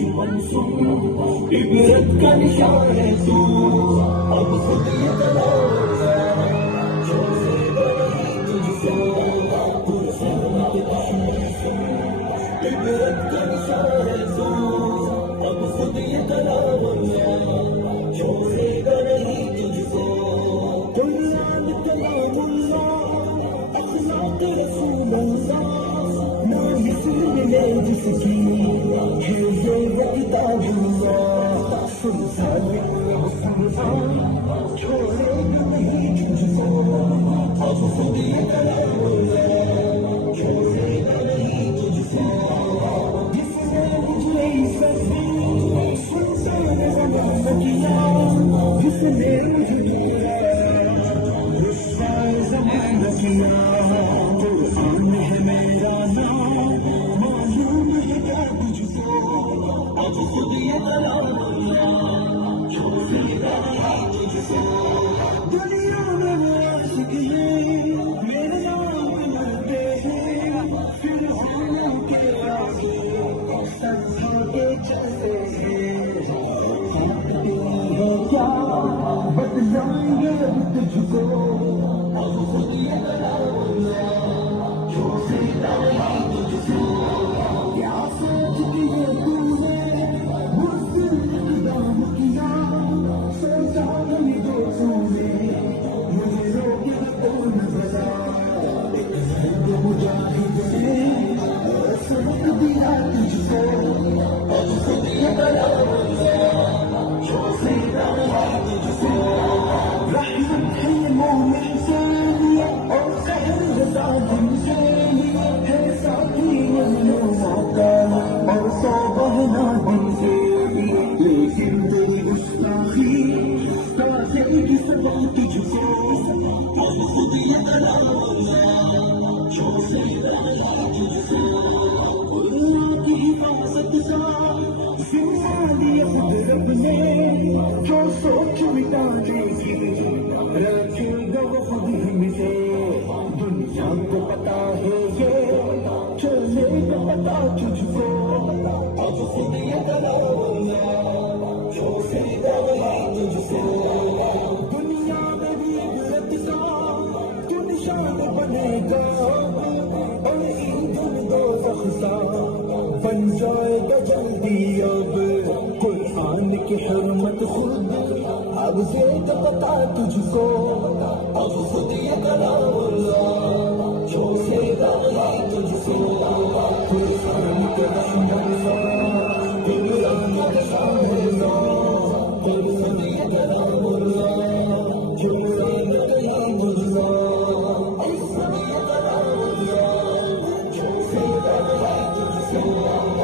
دشمن سن عبرت کا نشان ہے تو اب خود یہ دلایا جو سے بڑی تجھ سے پرسمت دشمن سن عبرت کا نشان ہے تو اب خود یہ دلایا جو سے بڑی تجھ سے قرآن کلام اللہ اخلاق رسول اللہ نہ اس ملے جس کی ہے یہ کتاب اللہ سن سالم سن چھوڑے گا نہیں تجھ کو اب خود یہ کلام اللہ چھوڑے گا نہیں تجھ سے جس نے مجھے عزت دی سلطان زمانہ کیا جس نے مجھے زمانہ کیا قرآن ہے میرا نام معلوم ہے کیا تجھ کو اب خود یہ کلام اللہ چھوڑے گا نہیں تجھ سے دنیا میں وہ عاشق ہیں میرے نام مرتے ہیں پھر ہم کے آگے سر کھا کے چلتے ہیں کیا بتلائیں گے تجھ کو اب خود یہ کلام اللہ چھوڑے گا نہیں تجھ سے کیا سوچ لیے تو نے مجھ سے اقدام کیا سوچا نہیں جو تو نے مجھے روکے تو نظر آیا ایک زند مجاہد نے سبق دیا تجھ کو اب خود یہ کلام اللہ چھوڑے گا نہیں تجھ سے رحمت ہے یہ مومن سے اور خیر ظالم سے ہے ساتھی امن و موقع اور توبہ نادم سے لیکن تیری گستاخی کاسے کی سبق تجھ کو اب خود یہ کلام اللہ چھوڑے گا نہیں تجھ سے اللہ کی حفاظت کا ذمہ لیا خود رب نے جو سوچ مٹا دے گی رکھے گا وہ خود ہی مجھے دنیا کو پتا ہے یہ چلے گا پتا تجھ کو اب خود یہ کلام اللہ چھوڑے گا نہیں تجھ سے دنیا میں بھی عبرت کا تو نشان بنے گا اور ایندھن دوزخ کا بن جائے گا جلدی اب قرآن کی حرمت خود اب یہ تو پتا تجھ کو اب خود یہ کلام اللہ چھوڑے گا نہیں تجھ سے قرآن کا نام اللہ قرآن کا نام اللہ قرآن یہ کلام اللہ چھوڑے گا نہیں اللہ قرآن یہ کلام اللہ چھوڑے گا نہیں تجھ سے